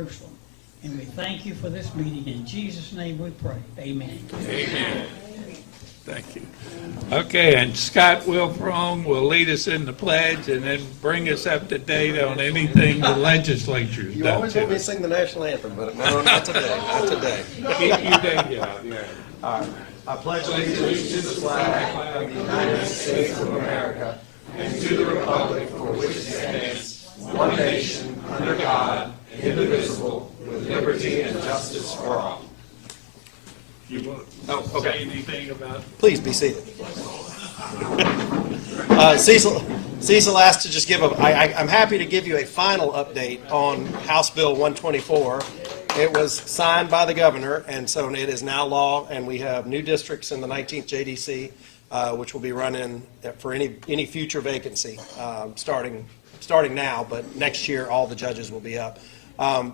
Jerusalem. And we thank you for this meeting. In Jesus' name we pray. Amen. Amen. Thank you. Okay, and Scott Wilfrong will lead us in the pledge and then bring us up to date on anything the legislature's You done always want me to to sing the national anthem, but no, not today, not today. keep you day job. All right. I pledge allegiance to the flag of the United States of America and to the republic for which it stands, one nation, under God, indivisible, with liberty and justice for all. You want Oh, to okay. say anything about? Please be seated. Cecil asked to just give I'm happy to give you a final update on House Bill 124. It was signed by the governor, and so it is now law, and we have new districts in the 19th JDC, which will be running for any future vacancy, starting now, but next year all the judges will be up.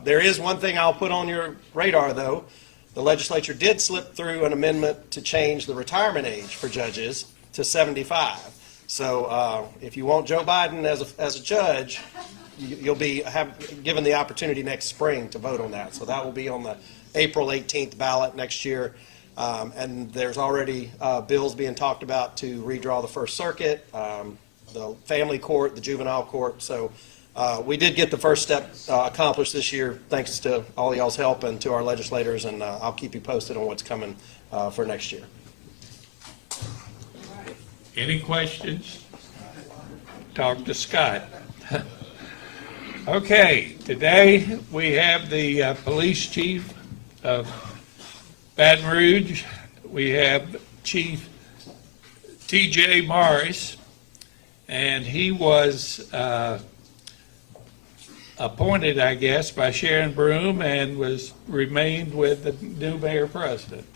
There is one thing I'll put on your radar, though. The legislature did slip through an amendment to change the retirement age for judges to 75. So if you want Joe Biden as a judge, you'll be given the opportunity next spring to vote on that. So that will be on the April 18th ballot next year. And there's already bills being talked about to redraw the First Circuit, the family court, the juvenile court. So we did get the first step accomplished this year, thanks to all y'all's help and to our legislators, and I'll keep you posted on what's coming for next year. Any questions? Talk to Scott. Okay, today we have the police chief of Baton Rouge. We have Chief TJ Morse, and he was appointed, I guess, by Sharon Broome and remained with the new mayor president.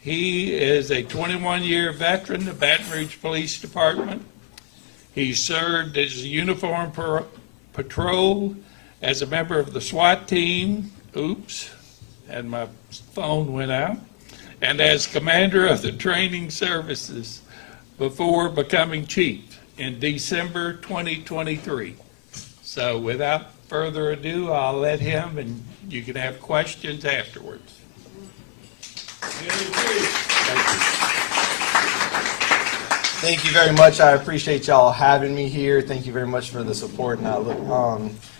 He is a 21-year veteran of Baton Rouge Police Department. He served as a uniform patrol, as a member of the SWAT team, oops, and my phone went out, and as commander of the training services before becoming chief in December 2023. So without further ado, I'll let him, and you can have questions afterwards. Thank you very much. I appreciate y'all having me here. Thank you very much for the support. And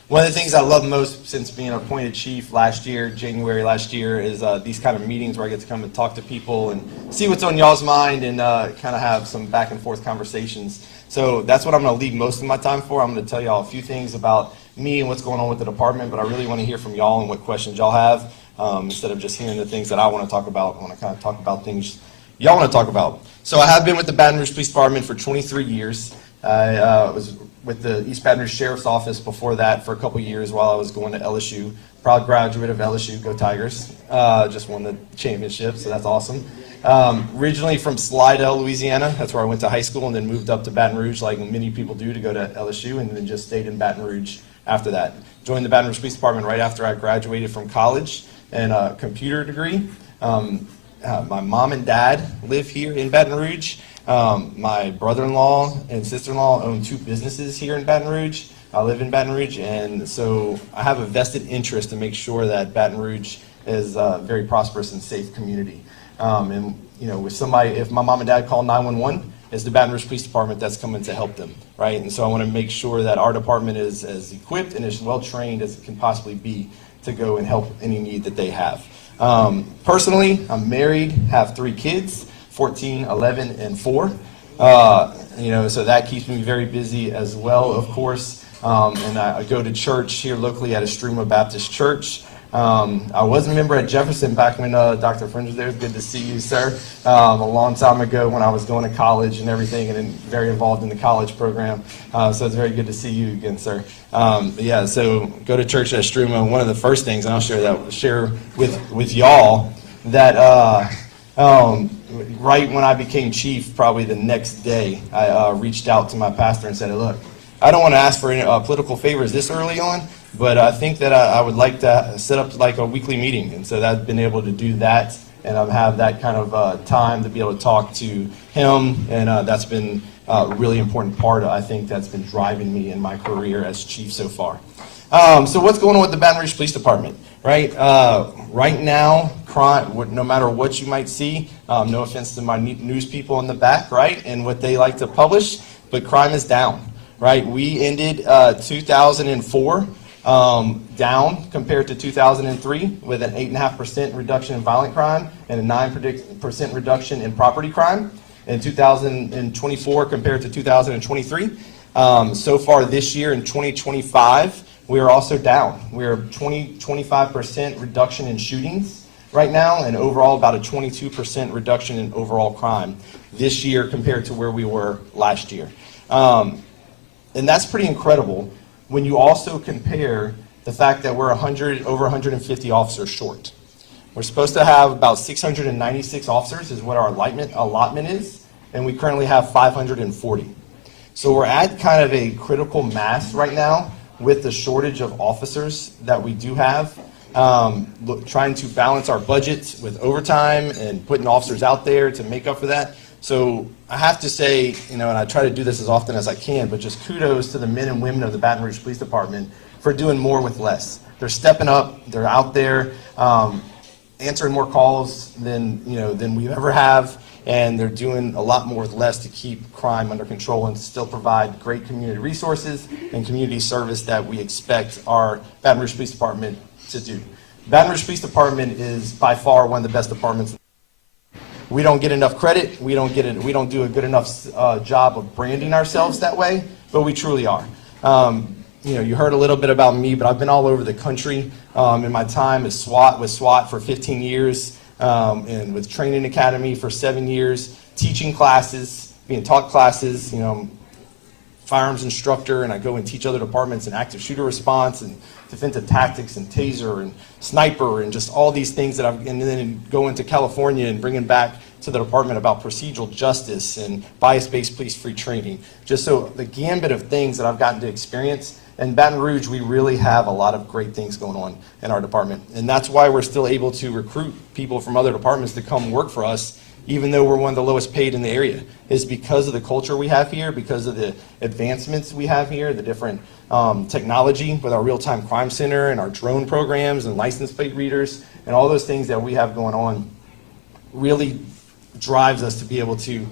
one of the things I love most since being appointed chief January last year, is these kind of meetings where I get to come and talk to people and see what's on y'all's mind and kind of have some back and forth conversations. So that's what I'm going to leave most of my time for. I'm going to tell y'all a few things about me and what's going on with the department, but I really want to hear from y'all and what questions y'all have, instead of just hearing the things that I want to talk about. I want to kind of talk about things y'all want to talk about. So I have been with the Baton Rouge Police Department for 23 years. I was with the East Baton Rouge Sheriff's Office before that for a couple years while I was going to LSU. Proud graduate of LSU, go Tigers. Just won the championship, so that's awesome. Originally from Slidell, Louisiana. That's where I went to high school, and then moved up to Baton Rouge like many people do to go to LSU, and then just stayed in Baton Rouge after that. Joined the Baton Rouge Police Department right after I graduated from college and a computer degree. My mom and dad live here in Baton Rouge. My brother-in-law and sister-in-law own 2 businesses here in Baton Rouge. I live in Baton Rouge, and so I have a vested interest to make sure that Baton Rouge is a very prosperous and safe community. And you know, if my mom and dad call 911, it's the Baton Rouge Police Department that's coming to help them, right? And so I want to make sure that our department is as equipped and as well trained as it can possibly be to go and help any need that they have. Personally, I'm married, have 3 kids, 14, 11, and 4. So that keeps me very busy as well, of course. And I go to church here locally at Estruma Baptist Church. I was a member at Jefferson back when Dr. Fringe was there. It's good to see you, sir. A long time ago when I was going to college and everything, and then very involved in the college program. So it's very good to see you again, sir. So go to church at Estruma. One of the first things, and I'll share with y'all, that right when I became chief, probably the next day, I reached out to my pastor and said, look, I don't want to ask for any political favors this early on, but I think that I would like to set up like a weekly meeting. And so I've been able to do that, and I've had that kind of time to be able to talk to him, and that's been a really important part, I think, that's been driving me in my career as chief so far. So what's going on with the Baton Rouge Police Department, right? Right now, crime, no matter what you might see, no offense to my news people in the back, right, and what they like to publish, but crime is down, right? We ended 2004 down compared to 2003 with an 8.5% reduction in violent crime and a 9% reduction in property crime in 2024 compared to 2023. So far this year in 2025, we are also down. We're 25% reduction in shootings right now, and overall about a 22% reduction in overall crime this year compared to where we were last year. And that's pretty incredible when you also compare the fact that we're over 150 officers short. We're supposed to have about 696 officers is what our allotment is, and we currently have 540. So we're at kind of a critical mass right now with the shortage of officers that we do have, trying to balance our budgets with overtime and putting officers out there to make up for that. So I have to say, and I try to do this as often as I can, but just kudos to the men and women of the Baton Rouge Police Department for doing more with less. They're stepping up, they're out there, answering more calls than we ever have, and they're doing a lot more with less to keep crime under control and still provide great community resources and community service that we expect our Baton Rouge Police Department to do. Baton Rouge Police Department is by far one of the best departments. We don't get enough credit. We don't do a good enough job of branding ourselves that way, but we truly are. You heard a little bit about me, but I've been all over the country in my time with SWAT for 15 years, and with Training Academy for 7 years, teaching classes, being taught classes, firearms instructor, and I go and teach other departments in active shooter response and defensive tactics and taser and sniper and just all these things and then go into California and bringing back to the department about procedural justice and bias-based police-free training. Just so the gambit of things that I've gotten to experience. In Baton Rouge, we really have a lot of great things going on in our department. And that's why we're still able to recruit people from other departments to come work for us, even though we're one of the lowest paid in the area, is because of the culture we have here, because of the advancements we have here, the different technology with our real-time crime center and our drone programs and license plate readers and all those things that we have going on really drives us to be able to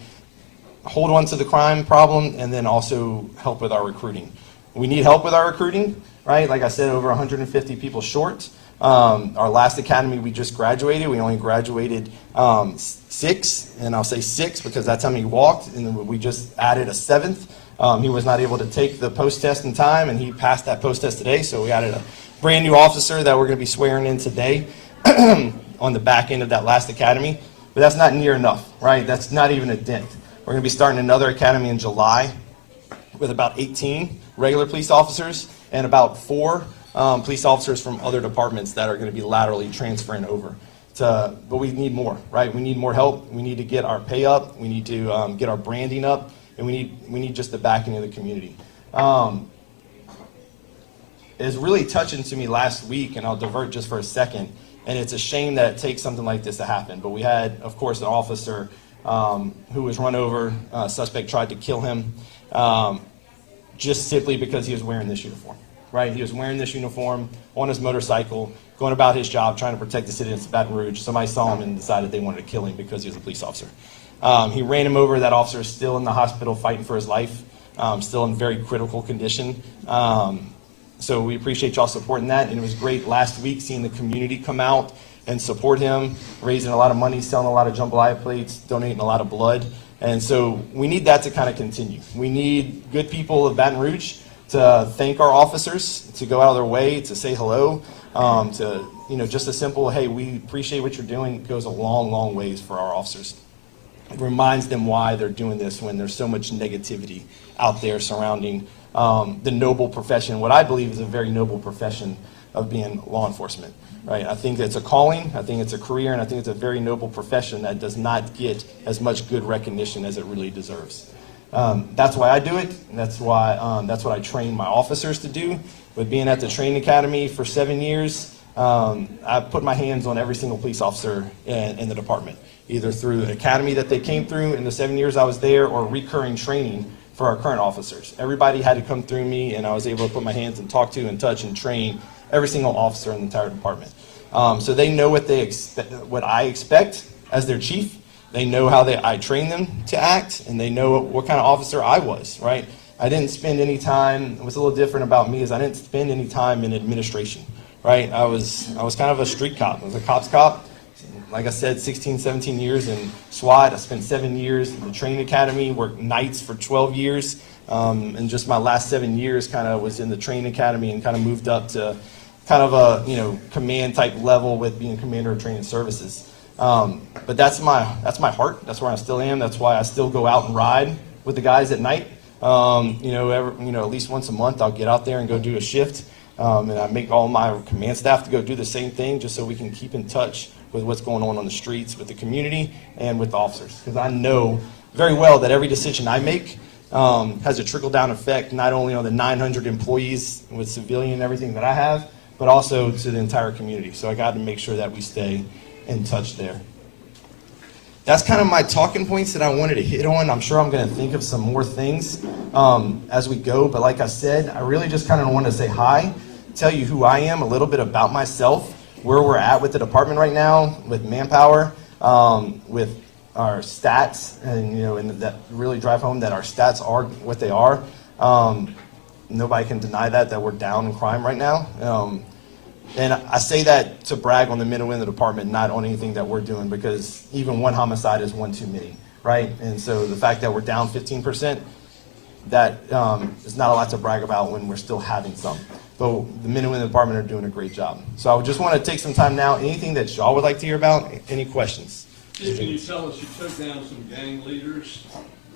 hold on to the crime problem and then also help with our recruiting. We need help with our recruiting, right? Like I said, over 150 people short. Our last academy we just graduated, we only graduated 6, and I'll say 6 because that's how many walked, and then we just added a 7th. He was not able to take the post-test in time, and he passed that post-test today, so we added a brand new officer that we're going to be swearing in today on the back end of that last academy. But that's not near enough, right? That's not even a dent. We're going to be starting another academy in July with about 18 regular police officers and about 4 police officers from other departments that are going to be laterally transferring over. But we need more, right? We need more help. We need to get our pay up. We need to get our branding up, and we need just the backing of the community. It was really touching to me last week, and I'll divert just for a second. And it's a shame that it takes something like this to happen. But we had, of course, an officer who was run over. Suspect tried to kill him just simply because he was wearing this uniform, right? He was wearing this uniform on his motorcycle, going about his job, trying to protect the citizens of Baton Rouge. Somebody saw him and decided they wanted to kill him because he was a police officer. He ran him over. That officer is still in the hospital fighting for his life, still in very critical condition. So we appreciate y'all supporting that. And it was great last week seeing the community come out and support him, raising a lot of money, selling a lot of jambalaya plates, donating a lot of blood. And so we need that to kind of continue. We need good people of Baton Rouge to thank our officers, to go out of their way, to say hello, just a simple, hey, we appreciate what you're doing, goes a long, long ways for our officers. It reminds them why they're doing this when there's so much negativity out there surrounding the noble profession, what I believe is a very noble profession of being law enforcement, right? I think it's a calling, I think it's a career, and I think it's a very noble profession that does not get as much good recognition as it really deserves. That's why I do it, and that's what I train my officers to do. With being at the Training Academy for 7 years, I put my hands on every single police officer in the department, either through an academy that they came through in the 7 years I was there or recurring training for our current officers. Everybody had to come through me, and I was able to put my hands and talk to and touch and train every single officer in the entire department. So they know what what I expect as their chief. They know how I train them to act, and they know what kind of officer I was, right? I didn't spend any time, what's a little different about me is I didn't spend any time in administration, right? I was kind of a street cop. I was a cop's cop. Like I said, 16, 17 years in SWAT. I spent 7 years in the training academy, worked nights for 12 years. And just my last 7 years kind of was in the training academy and kind of moved up to kind of a, command type level with being commander of training services. But that's my heart. That's where I still am. That's why I still go out and ride with the guys at night. At least once a month I'll get out there and go do a shift. And I make all my command staff to go do the same thing just so we can keep in touch with what's going on the streets, with the community, and with the officers. Because I know very well that every decision I make has a trickle-down effect, not only on the 900 employees with civilian and everything that I have, but also to the entire community. So I got to make sure that we stay in touch there. That's kind of my talking points that I wanted to hit on. I'm sure I'm going to think of some more things as we go. But like I said, I really just kind of want to say hi, tell you who I am, a little bit about myself, where we're at with the department right now, with manpower, with our stats, and that really drive home that our stats are what they are. Nobody can deny that we're down in crime right now. And I say that to brag on the men and women in the department, not on anything that we're doing, because even one homicide is one too many, right? And so the fact that we're down 15%, that is not a lot to brag about when we're still having some. But the men and women in the department are doing a great job. So I would just want to take some time now. Anything that y'all would like to hear about? Any questions? Can you tell us, you took down some gang leaders.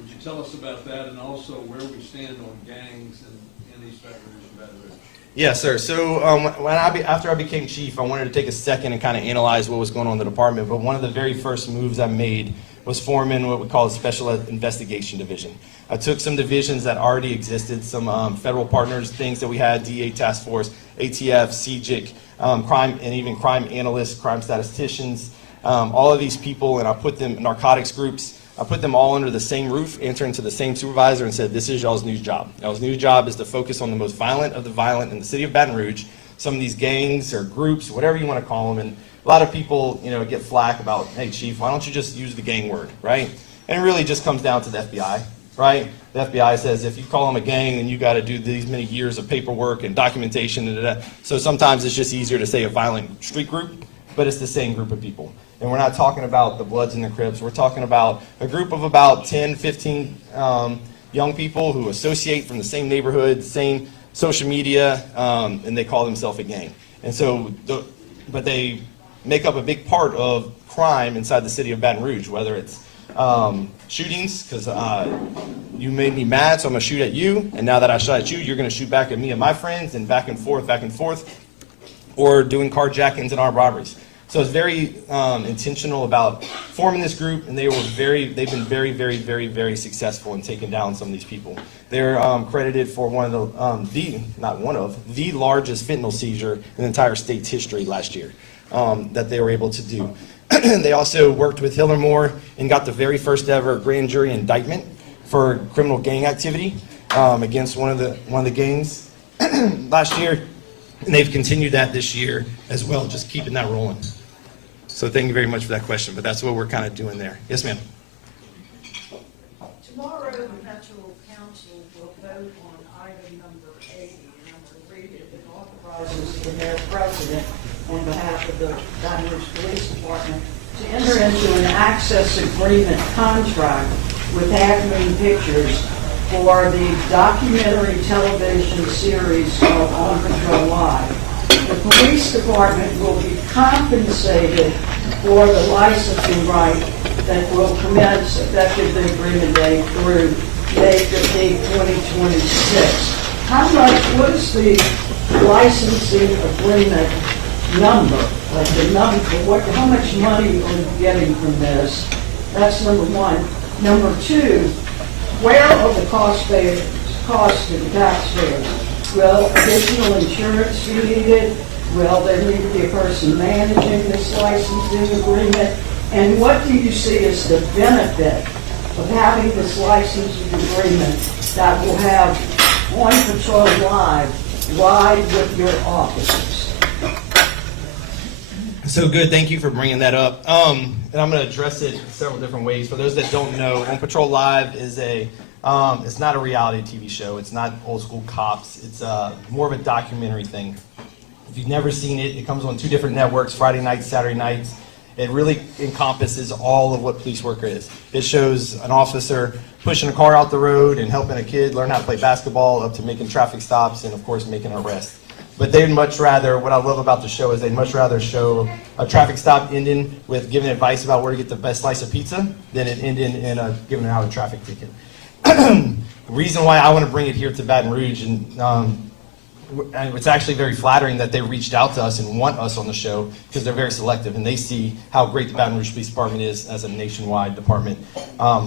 Would you tell us about that, and also where we stand on gangs in East Baton Rouge and Baton Rouge? Yes, sir. So after I became chief, I wanted to take a second and kind of analyze what was going on in the department. But one of the very first moves I made was forming what we call a Special Investigation Division. I took some divisions that already existed, some federal partners, things that we had, DA Task Force, ATF, CJIC, crime, and even crime analysts, crime statisticians, all of these people, and I put them in narcotics groups. I put them all under the same roof, answering to the same supervisor, and said, this is y'all's new job. Y'all's new job is to focus on the most violent of the violent in the city of Baton Rouge, some of these gangs or groups, whatever you want to call them. And a lot of people, get flack about, hey, chief, why don't you just use the gang word, right? And it really just comes down to the FBI, right? The FBI says if you call them a gang, then you got to do these many years of paperwork and documentation. And so sometimes it's just easier to say a violent street group, but it's the same group of people. And we're not talking about the Bloods and the Crips. We're talking about a group of about 10, 15 young people who associate from the same neighborhood, same social media, and they call themselves a gang. And so, but they make up a big part of crime inside the city of Baton Rouge, whether it's shootings, because you made me mad, so I'm going to shoot at you, and now that I shot at you, you're going to shoot back at me and my friends, and back and forth, or doing carjackings and armed robberies. So it's very intentional about forming this group, and they've been very successful in taking down some of these people. They're credited for one of the largest fentanyl seizure in the entire state's history last year that they were able to do. They also worked with Hill & Moore and got the very first ever grand jury indictment for criminal gang activity against one of the gangs last year, and they've continued that this year as well, just keeping that rolling. So thank you very much for that question, but that's what we're kind of doing there. Yes, ma'am. Tomorrow, the Metro Council will vote on item number 80, and I'm going to read it. It authorizes the mayor president on behalf of the Baton Rouge Police Department to enter into an access agreement contract with Half Moon Pictures for the documentary television series called On Patrol Live. The police department will be compensated for the licensing right that will commence effective the agreement date through May 15, 2026. What is the licensing agreement number? Like the number, how much money are you getting from this? That's number one. Number two, where are the costs to the taxpayers? Will additional insurance be needed? Will there need to be a person managing this licensing agreement? And what do you see as the benefit of having this licensing agreement that will have On Patrol Live ride with your officers? So good, thank you for bringing that up. And I'm going to address it several different ways. For those that don't know, On Patrol Live is it's not a reality TV show. It's not old school cops. It's more of a documentary thing. If you've never seen it, it comes on 2 different networks, Friday nights, Saturday nights. It really encompasses all of what police work is. It shows an officer pushing a car out the road and helping a kid learn how to play basketball, up to making traffic stops and, of course, making an arrest. But they'd much rather, what I love about the show is they'd much rather show a traffic stop ending with giving advice about where to get the best slice of pizza than it ending in giving out a traffic ticket. The reason why I want to bring it here to Baton Rouge, and it's actually very flattering that they reached out to us and want us on the show, because they're very selective and they see how great the Baton Rouge Police Department is as a nationwide department,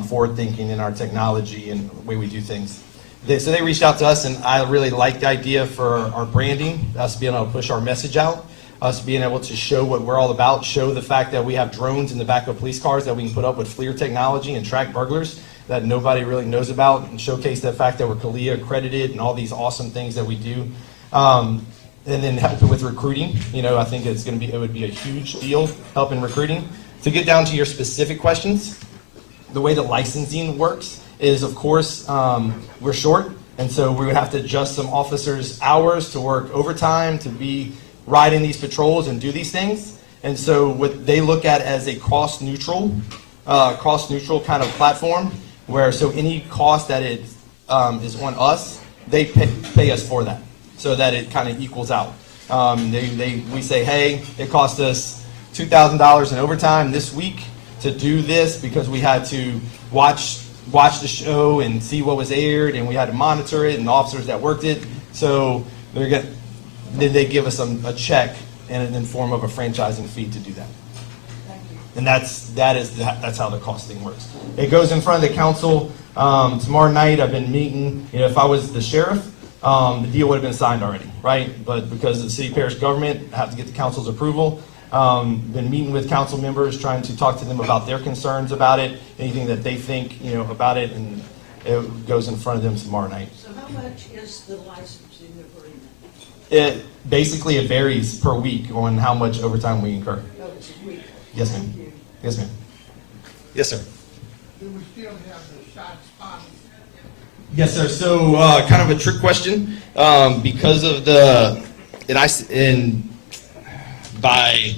forward thinking in our technology and the way we do things. So they reached out to us, and I really liked the idea for our branding, us being able to push our message out, us being able to show what we're all about, show the fact that we have drones in the back of police cars that we can put up with FLIR technology and track burglars that nobody really knows about, and showcase the fact that we're CALIA accredited and all these awesome things that we do. And then helping with recruiting. I think it would be a huge deal helping recruiting. To get down to your specific questions, the way the licensing works is, of course, we're short, and so we would have to adjust some officers' hours to work overtime to be riding these patrols and do these things. And so what they look at as a cost-neutral kind of platform, where so any cost that is on us, they pay us for that, so that it kind of equals out. We say, hey, it cost us $2,000 in overtime this week to do this because we had to watch the show and see what was aired, and we had to monitor it, and the officers that worked it. So then they give us a check in the form of a franchising fee to do that. And that's how the costing works. It goes in front of the council tomorrow night. I've been meeting. If I was the sheriff, the deal would have been signed already, right? But because of the city parish government, I have to get the council's approval. Been meeting with council members, trying to talk to them about their concerns about it, anything that they think about it, and it goes in front of them tomorrow night. So how much is the licensing agreement? It varies per week on how much overtime we incur. Oh, it's a week. Yes, ma'am. Thank you. Yes, ma'am. Yes, sir. Do we still have the shot spotting? Yes, sir. So, kind of a trick question, because of by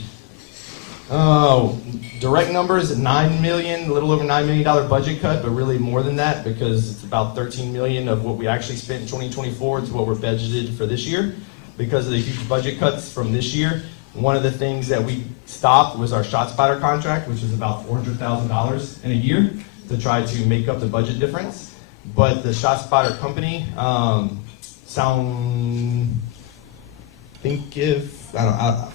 direct numbers, a little over $9 million budget cut, but really more than that, because it's about $13 million of what we actually spent in 2024 to what we're budgeted for this year. Because of the huge budget cuts from this year, one of the things that we stopped was our ShotSpotter contract, which is about $400,000 in a year to try to make up the budget difference. But the ShotSpotter company, I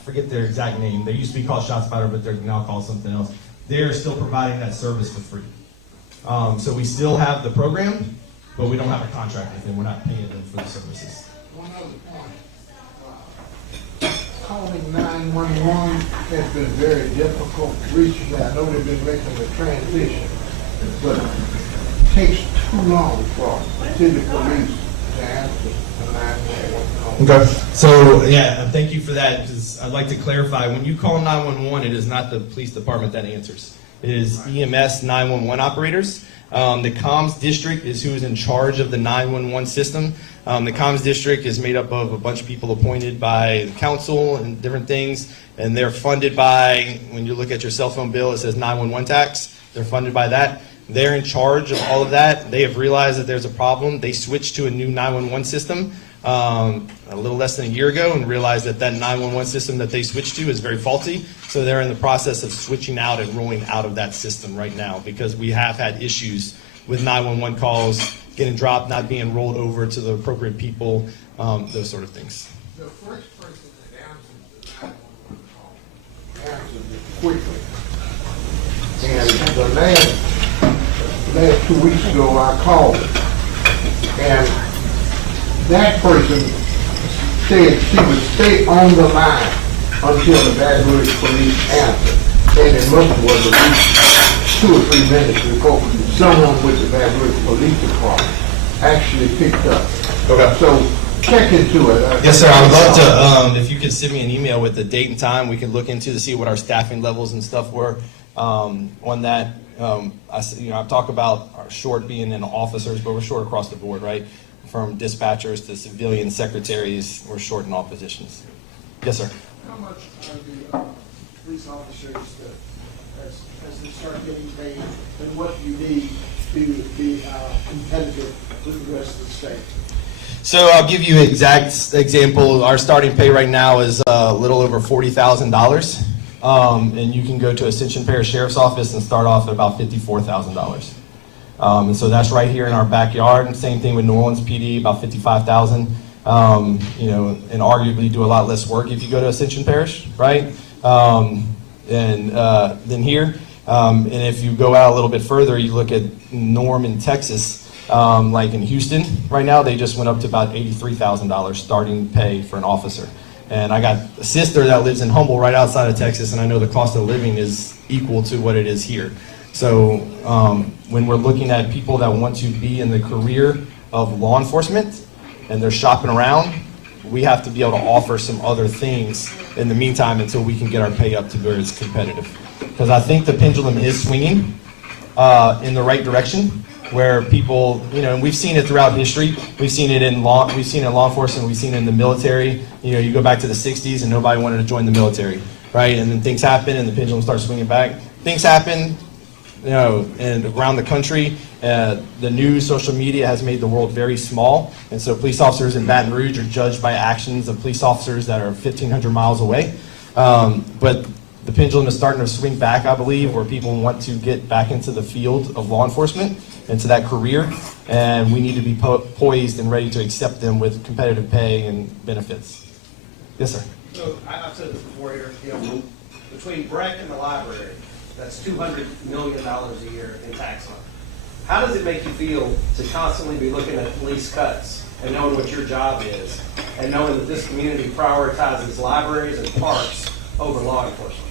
forget their exact name. They used to be called ShotSpotter, but they're now called something else. They're still providing that service for free. So we still have the program, but we don't have a contract with them. We're not paying them for the services. One other point. Calling 911 has been very difficult recently. I know they've been making the transition, but it takes too long for city police to answer the 911 call. Okay. So, yeah, thank you for that, because I'd like to clarify. When you call 911, it is not the police department that answers. It is EMS 911 operators. The comms district is who is in charge of the 911 system. The comms district is made up of a bunch of people appointed by the council and different things, and they're funded by, when you look at your cell phone bill, it says 911 tax. They're funded by that. They're in charge of all of that. They have realized that there's a problem. They switched to a new 911 system a little less than a year ago, and realized that 911 system that they switched to is very faulty. So they're in the process of switching out and rolling out of that system right now, because we have had issues with 911 calls getting dropped, not being rolled over to the appropriate people, those sort of things. The first person that answers the 911 call answers it quickly. And the last 2 weeks ago, I called, and that person said she would stay on the line until the Baton Rouge police answered. And it must have was at least 2 or 3 minutes before we someone with the Baton Rouge Police Department actually picked up. Okay. So check into it. Yes, sir. I would love to, if you could send me an email with the date and time, we could look into to see what our staffing levels and stuff were on that. I've talked about our short being in officers, but we're short across the board, right? From dispatchers to civilian secretaries, we're short in all positions. Yes, sir. How much are the police officers that, as they start getting paid, and what do you need to be competitive with the rest of the state? So I'll give you an exact example. Our starting pay right now is a little over $40,000. And you can go to Ascension Parish Sheriff's Office and start off at about $54,000. And so that's right here in our backyard. And same thing with New Orleans PD, about $55,000. And arguably do a lot less work if you go to Ascension Parish, right? Than here. And if you go out a little bit further, you look at Norman, Texas. Like in Houston, right now, they just went up to about $83,000 starting pay for an officer. And I got a sister that lives in Humble right outside of Texas, and I know the cost of living is equal to what it is here. So when we're looking at people that want to be in the career of law enforcement and they're shopping around, we have to be able to offer some other things in the meantime until we can get our pay up to where it's competitive. Because I think the pendulum is swinging in the right direction, where people, and we've seen it throughout history. We've seen it in law enforcement. We've seen it in the military. You go back to the '60s and nobody wanted to join the military, right? And then things happen and the pendulum starts swinging back. Things happen, and around the country. The news, social media has made the world very small, and so police officers in Baton Rouge are judged by actions of police officers that are 1,500 miles away. But the pendulum is starting to swing back, I believe, where people want to get back into the field of law enforcement, into that career, and we need to be poised and ready to accept them with competitive pay and benefits. Yes, sir. So I've said this before here, between Breck and the library, that's $200 million a year in tax money. How does it make you feel to constantly be looking at police cuts and knowing what your job is, and knowing that this community prioritizes libraries and parks over law enforcement?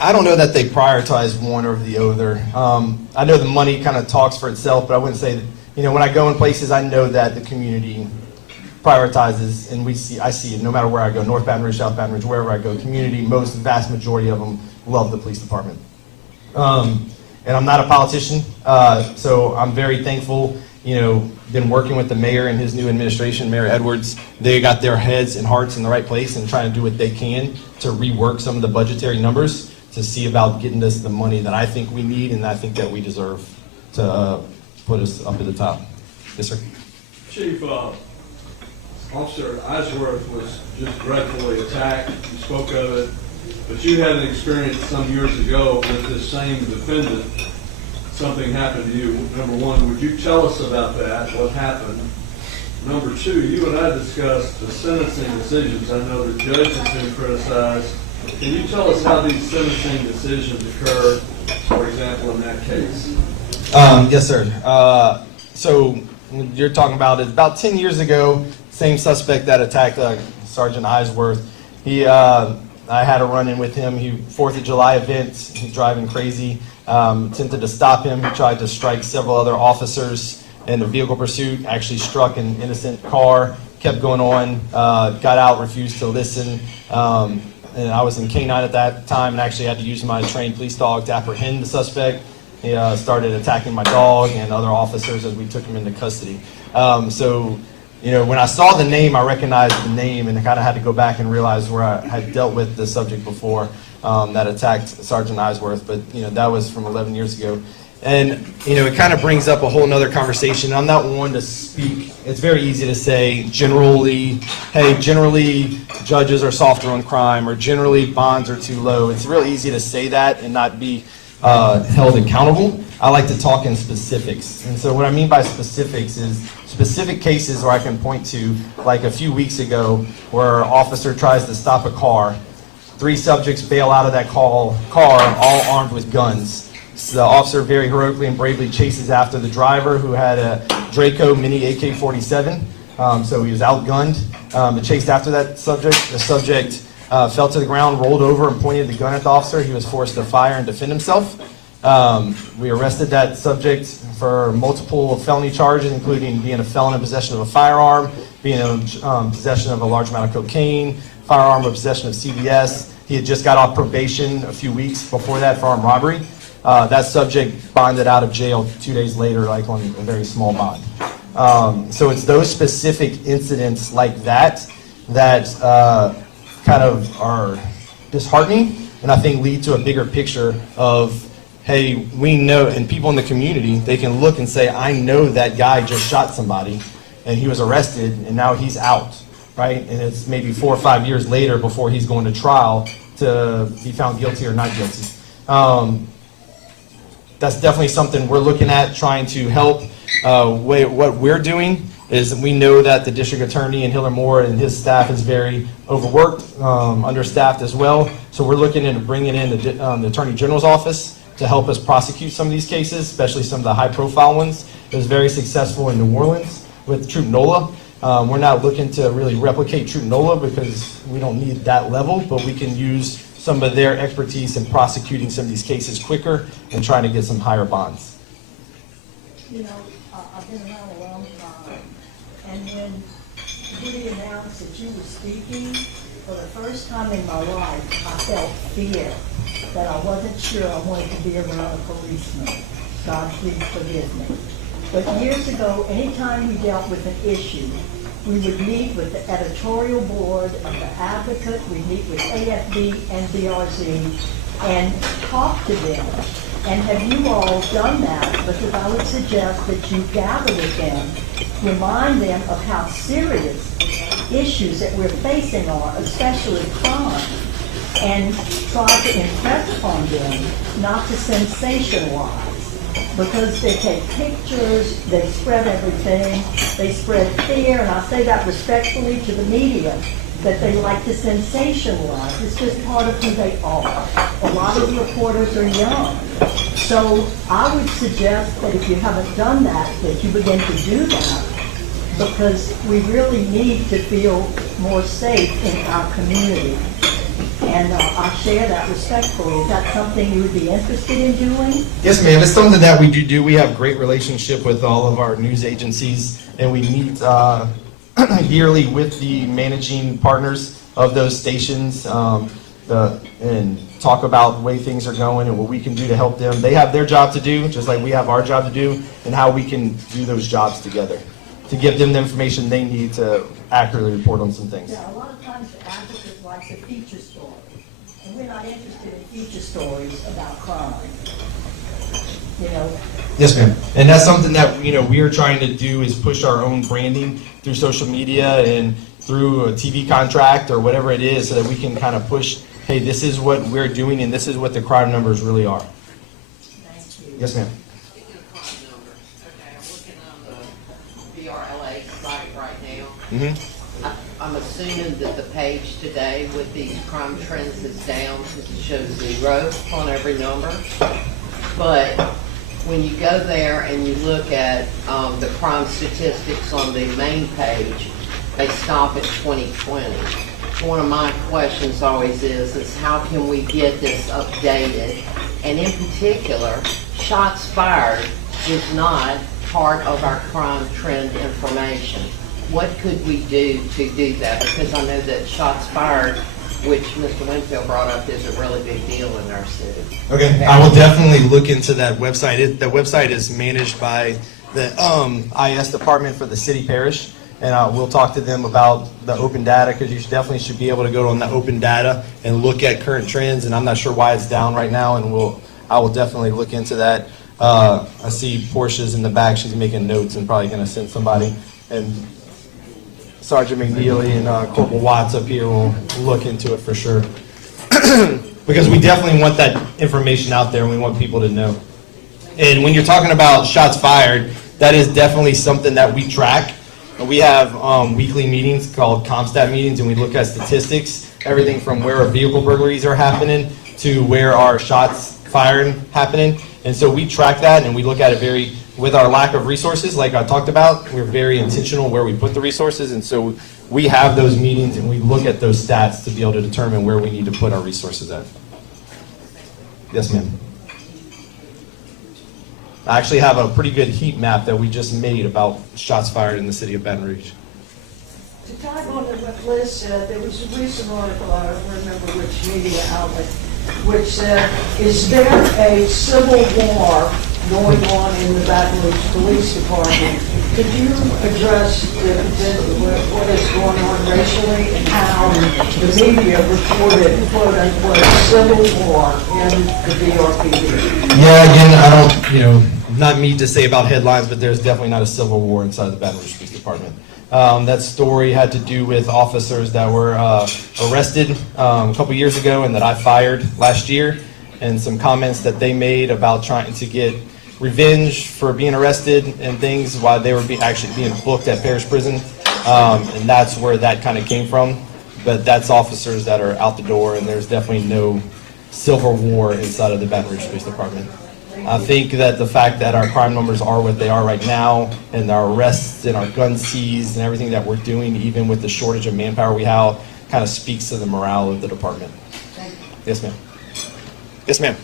I don't know that they prioritize one over the other. I know the money kind of talks for itself, but I wouldn't say that, when I go in places, I know that the community prioritizes, and I see it no matter where I go, North Baton Rouge, South Baton Rouge, wherever I go, community, vast majority of them love the police department. And I'm not a politician, so I'm very thankful, been working with the mayor and his new administration, Mayor Edwards. They got their heads and hearts in the right place and trying to do what they can to rework some of the budgetary numbers to see about getting us the money that I think we need and I think that we deserve to put us up at the top. Yes, sir. Chief, Officer Eisworth was just dreadfully attacked. You spoke of it, but you had an experience some years ago with this same defendant. Something happened to you. Number one, would you tell us about that? What happened? Number two, you and I discussed the sentencing decisions. I know the judge has been criticized. Can you tell us how these sentencing decisions occurred, for example, in that case? Yes, sir. So when you're talking about it, about 10 years ago, same suspect that attacked Sergeant Eisworth. I had a run-in with him. 4th of July event, he's driving crazy. Attempted to stop him. He tried to strike several other officers in a vehicle pursuit, actually struck an innocent car, kept going on, got out, refused to listen. And I was in K-9 at that time and actually had to use my trained police dog to apprehend the suspect. He started attacking my dog and other officers as we took him into custody. When I saw the name, I recognized the name and I kind of had to go back and realize where I had dealt with the subject before that attacked Sergeant Eisworth. But, that was from 11 years ago. And, it kind of brings up a whole nother conversation. I'm not one to speak. It's very easy to say generally judges are softer on crime or generally bonds are too low. It's real easy to say that and not be held accountable. I like to talk in specifics. And so what I mean by specifics is specific cases where I can point to, like a few weeks ago, where an officer tries to stop a car. 3 subjects bail out of that car, all armed with guns. The officer very heroically and bravely chases after the driver, who had a Draco Mini AK-47. So he was outgunned. But chased after that subject. The subject fell to the ground, rolled over, and pointed the gun at the officer. He was forced to fire and defend himself. We arrested that subject for multiple felony charges, including being a felon in possession of a firearm, being in possession of a large amount of cocaine, firearm in possession of CDS. He had just got off probation a few weeks before that for armed robbery. That subject bonded out of jail 2 days later, like on a very small bond. So it's those specific incidents like that kind of are disheartening, and I think lead to a bigger picture of, hey, we know, and people in the community, they can look and say, I know that guy just shot somebody, and he was arrested, and now he's out, right? And it's maybe 4 or 5 years later before he's going to trial to be found guilty or not guilty. That's definitely something we're looking at, trying to help. What we're doing is we know that the district attorney in Hiller Moore and his staff is very overworked, understaffed as well. So we're looking into bringing in the Attorney General's office to help us prosecute some of these cases, especially some of the high-profile ones. It was very successful in New Orleans with Troop NOLA. We're not looking to really replicate Troop NOLA because we don't need that level, but we can use some of their expertise in prosecuting some of these cases quicker and trying to get some higher bonds. You know, I've been around a long time, and when Judy announced that you were speaking, for the first time in my life, I felt fear that I wasn't sure I wanted to be around a policeman. God, please forgive me. But years ago, anytime we dealt with an issue, we would meet with the editorial board of the Advocate, we'd meet with AFB and BRZ, and talk to them. And have you all done that? Because I would suggest that you gather with them, remind them of how serious issues that we're facing are, especially crime, and try to impress upon them not to sensationalize. Because they take pictures, they spread everything, they spread fear, and I say that respectfully to the media, that they like to sensationalize. It's just part of who they are. A lot of the reporters are young. So I would suggest that if you haven't done that, that you begin to do that, because we really need to feel more safe in our community. And I share that respectfully. Is that something you would be interested in doing? Yes, ma'am. It's something that we do. We have great relationship with all of our news agencies, and we meet yearly with the managing partners of those stations and talk about the way things are going and what we can do to help them. They have their job to do, just like we have our job to do, and how we can do those jobs together to give them the information they need to accurately report on some things. Yeah, a lot of times the Advocate likes a feature story, and we're not interested in feature stories about crime. You know? Yes, ma'am. And that's something that we are trying to do, is push our own branding through social media and through a TV contract or whatever it is, so that we can kind of push, hey, this is what we're doing and this is what the crime numbers really are. Thank you. Yes, ma'am. BRLA site right now. Mm-hmm. I'm assuming that the page today with these crime trends is down because it shows 0 on every number. But when you go there and you look at the crime statistics on the main page, they stop at 2020. One of my questions always is how can we get this updated? And in particular, shots fired is not part of our crime trend information. What could we do to do that? Because I know that shots fired, which Mr. Winfield brought up, is a really big deal in our city. Okay, I will definitely look into that website. The website is managed by the IS department for the city parish, and we'll talk to them about the open data, because you definitely should be able to go on the open data and look at current trends. And I'm not sure why it's down right now, and I will definitely look into that. I see Portia's in the back; she's making notes and probably going to send somebody. And Sergeant McNeely and Corporal Watts up here will look into it for sure. Because we definitely want that information out there and we want people to know. And when you're talking about shots fired, that is definitely something that we track. We have weekly meetings called CompStat meetings, and we look at statistics, everything from where our vehicle burglaries are happening to where our shots fired happening. And so we track that, and we look at it with our lack of resources, like I talked about, we're very intentional where we put the resources, and so we have those meetings and we look at those stats to be able to determine where we need to put our resources at. Yes, ma'am. I actually have a pretty good heat map that we just made about shots fired in the city of Baton Rouge. To tag on to what Liz said, there was a recent article, I don't remember which media outlet, which said, is there a civil war going on in the Baton Rouge Police Department? Could you address what is going on racially and how the media reported, quote unquote, civil war in the BRPD? Yeah, again, I don't, not me to say about headlines, but there's definitely not a civil war inside the Baton Rouge Police Department. That story had to do with officers that were arrested a couple years ago and that I fired last year, and some comments that they made about trying to get revenge for being arrested and things while they were actually being booked at Parish Prison, and that's where that kind of came from. But that's officers that are out the door, and there's definitely no civil war inside of the Baton Rouge Police Department. I think that the fact that our crime numbers are what they are right now, and our arrests and our gun seized and everything that we're doing, even with the shortage of manpower we have, kind of speaks to the morale of the department. Yes, ma'am. Yes, ma'am.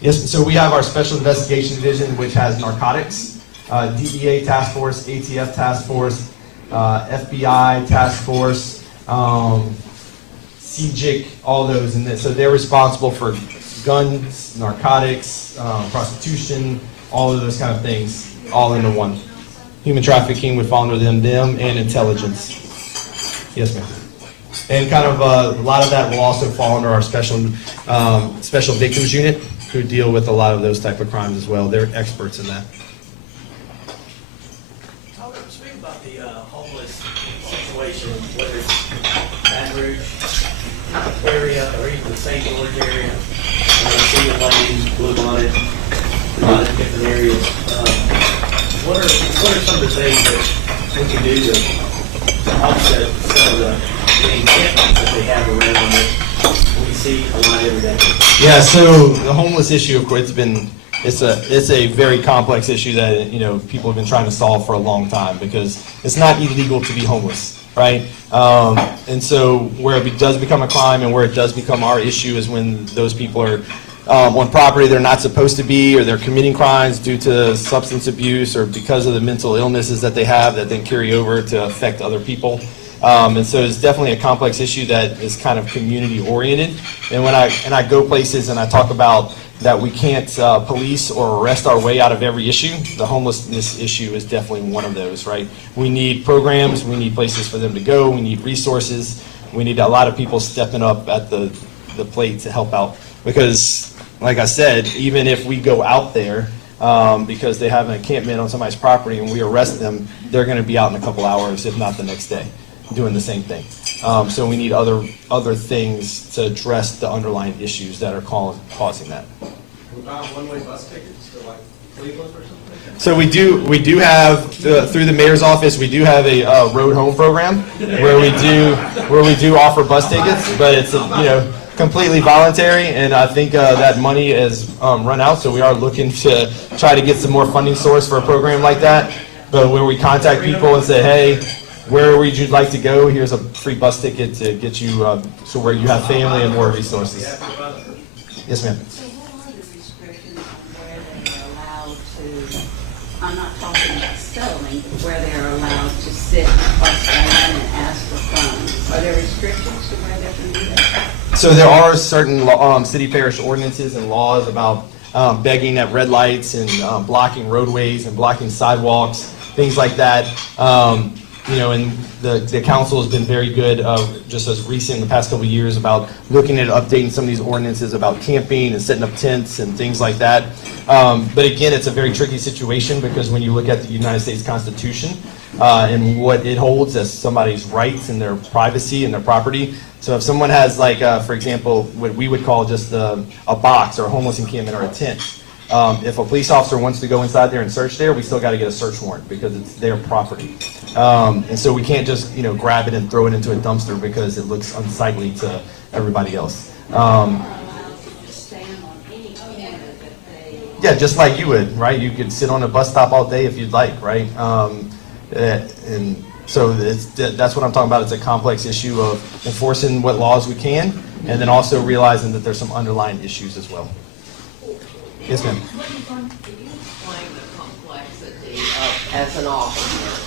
Yes, so we have our Special Investigation Division, which has narcotics, DEA Task Force, ATF Task Force, FBI Task Force, CJIC, all those, and so they're responsible for guns, narcotics, prostitution, all of those kind of things, all into one. Human trafficking would fall under them, and intelligence. Yes, ma'am. And kind of a lot of that will also fall under our special victims unit, who deal with a lot of those type of crimes as well. They're experts in that. Speak about the homeless situation, whether it's Baton Rouge area or even the St. George area. Single lane, blue bonnet, a lot of different areas. What are some of the things that we can do to offset some of the encampments that they have around that we see a lot every day? Yeah, so the homeless issue, of course, it's a very complex issue that people have been trying to solve for a long time, because it's not illegal to be homeless, right? And so where it does become a crime and where it does become our issue is when those people are on property they're not supposed to be, or they're committing crimes due to substance abuse or because of the mental illnesses that they have that then carry over to affect other people. And so it's definitely a complex issue that is kind of community oriented. And when I go places and I talk about that we can't police or arrest our way out of every issue, the homelessness issue is definitely one of those, right? We need programs, we need places for them to go, we need resources, we need a lot of people stepping up at the plate to help out. Because, like I said, even if we go out there because they have an encampment on somebody's property and we arrest them, they're going to be out in a couple hours, if not the next day, doing the same thing. So we need other things to address the underlying issues that are causing that. One-way bus tickets to like Cleveland or something? So we do have through the mayor's office, we do have a road home program where we do offer bus tickets, but it's completely voluntary, and I think that money has run out, so we are looking to try to get some more funding source for a program like that. But when we contact people and say, hey, where would you like to go? Here's a free bus ticket to get you to where you have family and more resources. Yes, ma'am. So what are the restrictions on where they are allowed to, I'm not talking about settling, but where they are allowed to sit across the land and ask for funds? Are there restrictions to where they can do that? So there are certain city parish ordinances and laws about begging at red lights and blocking roadways and blocking sidewalks, things like that. And the council has been very good, just as recent in the past couple of years, about looking at updating some of these ordinances about camping and setting up tents and things like that. But again, it's a very tricky situation, because when you look at the United States Constitution and what it holds as somebody's rights and their privacy and their property. So if someone has, like, for example, what we would call just a box or a homeless encampment or a tent, if a police officer wants to go inside there and search there, we still got to get a search warrant because it's their property. And so we can't just grab it and throw it into a dumpster because it looks unsightly to everybody else. Yeah, just like you would, right? You could sit on a bus stop all day if you'd like, right? And So that's what I'm talking about. It's a complex issue of enforcing what laws we can, and then also realizing that there's some underlying issues as well. Yes, ma'am. Can you explain the complexity of, as an officer,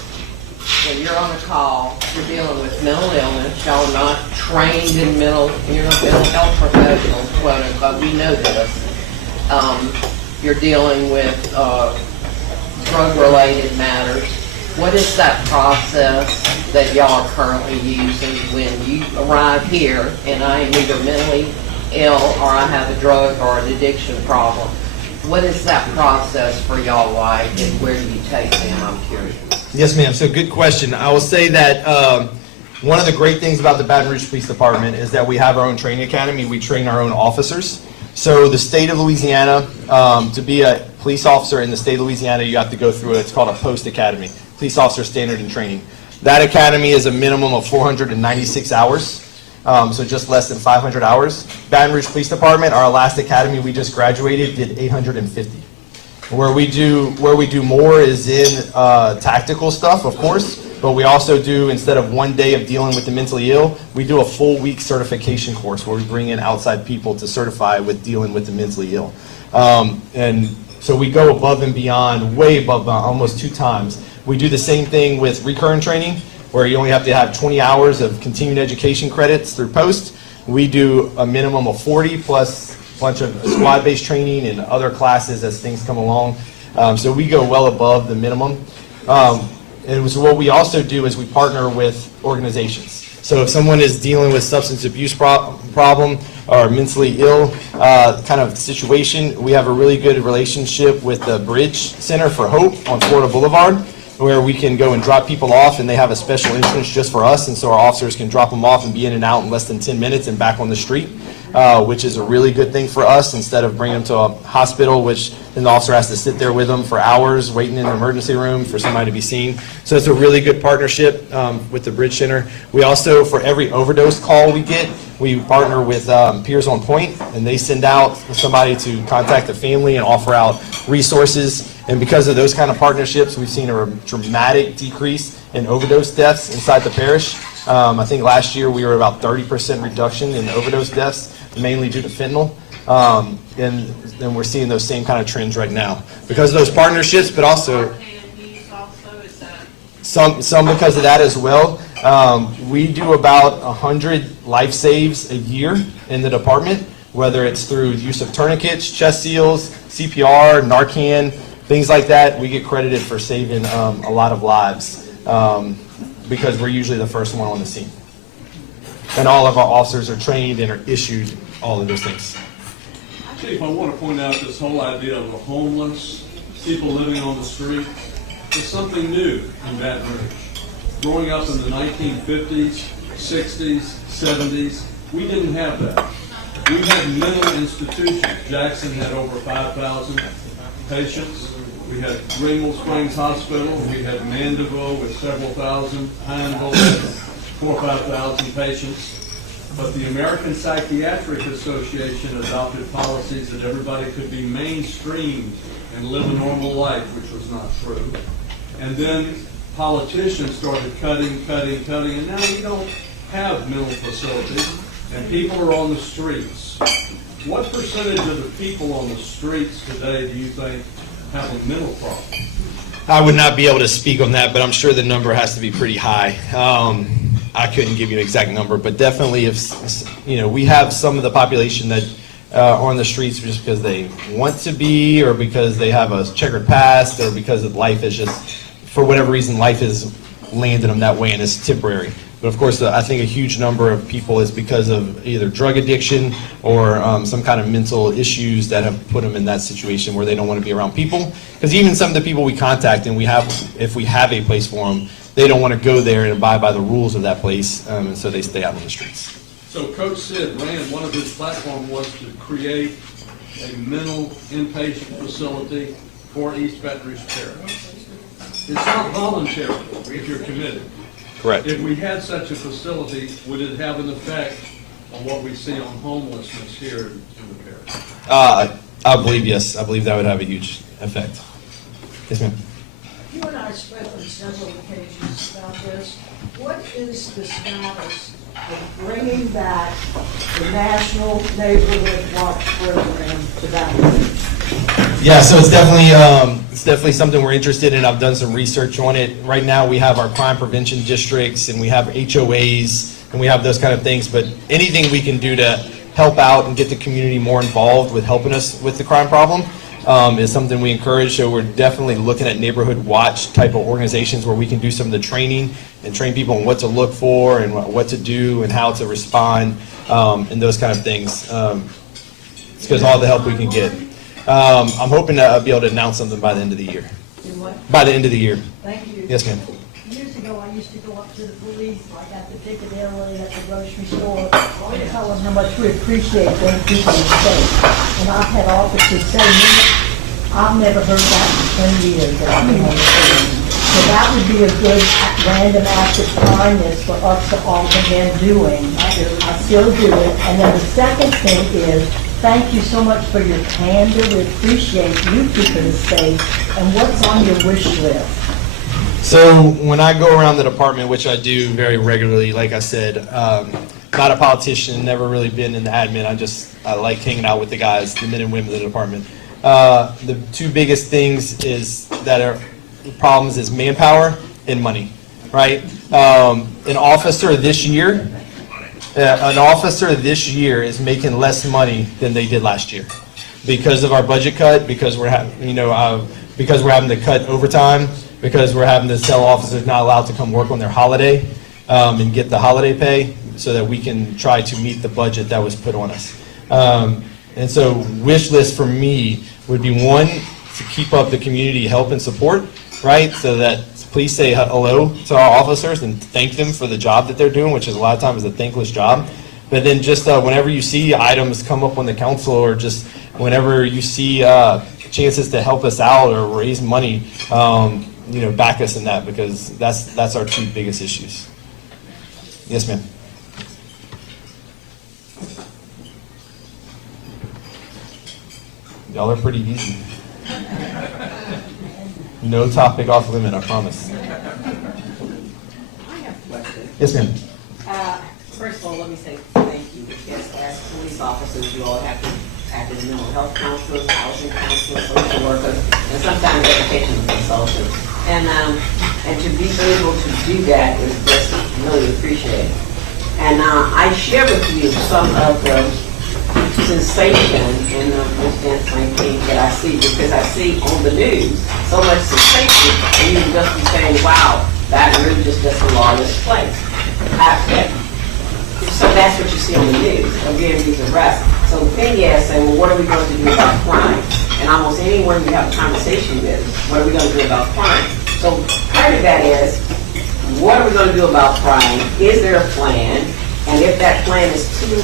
when you're on a call, you're dealing with mental illness, y'all are not trained in you're not mental health professionals, quote unquote, we know this. You're dealing with drug-related matters. What is that process that y'all are currently using when you arrive here and I am either mentally ill or I have a drug or an addiction problem? What is that process for y'all like, and where do you take them? I'm curious. Yes, ma'am. So good question. I will say that one of the great things about the Baton Rouge Police Department is that we have our own training academy. We train our own officers. So the state of Louisiana, to be a police officer in the state of Louisiana, you have to go through it's called a post academy, police officer standard and training. That academy is a minimum of 496 hours. So just less than 500 hours. Baton Rouge Police Department, our last academy we just graduated, did 850. Where we do more is in tactical stuff, of course, but we also do, instead of 1 day of dealing with the mentally ill, we do a full week certification course where we bring in outside people to certify with dealing with the mentally ill. And so we go above and beyond, way above, almost 2 times. We do the same thing with recurrent training, where you only have to have 20 hours of continuing education credits through post. We do a minimum of 40 plus a bunch of squad-based training and other classes as things come along. So we go well above the minimum. And so what we also do is we partner with organizations. So if someone is dealing with substance abuse problem or mentally ill kind of situation, we have a really good relationship with the Bridge Center for Hope on Florida Boulevard, where we can go and drop people off, and they have a special entrance just for us, and so our officers can drop them off and be in and out in less than 10 minutes and back on the street, which is a really good thing for us, instead of bringing them to a hospital, which then the officer has to sit there with them for hours waiting in the emergency room for somebody to be seen. So it's a really good partnership with the Bridge Center. We also, for every overdose call we get, we partner with Peers on Point, and they send out somebody to contact the family and offer out resources. And because of those kind of partnerships, we've seen a dramatic decrease in overdose deaths inside the parish. I think last year we were about 30% reduction in overdose deaths, mainly due to fentanyl. And we're seeing those same kind of trends right now because of those partnerships, but also some because of that as well. We do about 100 life saves a year in the department, whether it's through the use of tourniquets, chest seals, CPR, Narcan, things like that. We get credited for saving a lot of lives because we're usually the first one on the scene. And all of our officers are trained and are issued all of those things. Chief, I want to point out this whole idea of the homeless, people living on the street, is something new in Baton Rouge. Growing up in the 1950s, 60s, 70s, we didn't have that. We had mental institutions. Jackson had over 5,000 patients. We had Greenville Springs Hospital. We had Mandeville with several thousand. Pineville had 4,000 or 5,000 patients. But the American Psychiatric Association adopted policies that everybody could be mainstreamed and live a normal life, which was not true. And then politicians started cutting, and now we don't have mental facilities, and people are on the streets. What percentage of the people on the streets today do you think have a mental problem? I would not be able to speak on that, but I'm sure the number has to be pretty high. I couldn't give you an exact number, but definitely if, we have some of the population that are on the streets just because they want to be, or because they have a checkered past, or because of life is just, for whatever reason, life has landed them that way and it's temporary. But of course, I think a huge number of people is because of either drug addiction or some kind of mental issues that have put them in that situation where they don't want to be around people. Because even some of the people we contact, and if we have a place for them, they don't want to go there and abide by the rules of that place, and so they stay out on the streets. So Coach Sid ran, one of his platforms was to create a mental inpatient facility for East Baton Rouge Parish. It's not voluntary if you're committed. Correct. If we had such a facility, would it have an effect on what we see on homelessness here in the parish? I believe yes. I believe that would have a huge effect. Yes, ma'am. You and I I spoke on several occasions about this. What is the status of bringing back the National Neighborhood Watch Program to Baton Rouge? Yeah, so it's definitely something we're interested in. I've done some research on it. Right now, we have our crime prevention districts, and we have HOAs, and we have those kind of things. But anything we can do to help out and get the community more involved with helping us with the crime problem is something we encourage. So we're definitely looking at neighborhood watch type of organizations where we can do some of the training and train people on what to look for and what to do and how to respond and those kind of things. It's because all the help we can get. I'm hoping to be able to announce something by the end of the year. In what? By the end of the year. Thank you. Yes, ma'am. Years ago, I used to go up to the police, like at the Piccadilly, at the grocery store, tell them how much we appreciate them keeping us safe. And I've had officers say, I've never heard that in 20 years that I've been on the scene. So that would be a good random act of kindness for us to all begin doing. I still do it. And then the second thing is, thank you so much for your candor. We appreciate you keeping us safe. And what's on your wish list? So when I go around the department, which I do very regularly, like I said, not a politician, never really been in the admin. I like hanging out with the guys, the men and women of the department. The two biggest things that are problems is manpower and money, right? An officer this year is making less money than they did last year because of our budget cut, because we're having to cut overtime, because we're having to tell officers not allowed to come work on their holiday and get the holiday pay so that we can try to meet the budget that was put on us. And so wish list for me would be, one, to keep up the community help and support, right? So that please say hello to our officers and thank them for the job that they're doing, which is a lot of times a thankless job. But then just whenever you see items come up on the council, or just whenever you see chances to help us out or raise money, back us in that, because that's our two biggest issues. Yes, ma'am. Y'all are pretty easy. No topic off limit, I promise. I have a question. Yes, ma'am. First of all, let me say thank you, because as police officers, you all have to act as mental health counselors, housing counselors, social workers, and sometimes educational consultants. And to be able to do that is just really appreciated. And I share with you some of the sensation in the incident that I see, because I see on the news so much sensation, and you can just be saying, wow, Baton Rouge is just a lawless place. So that's what you see on the news, again, these arrests. So the thing is, say, well, what are we going to do about crime? And almost anyone we have a conversation with, what are we going to do about crime? So part of that is, what are we going to do about crime? Is there a plan? And if that plan is too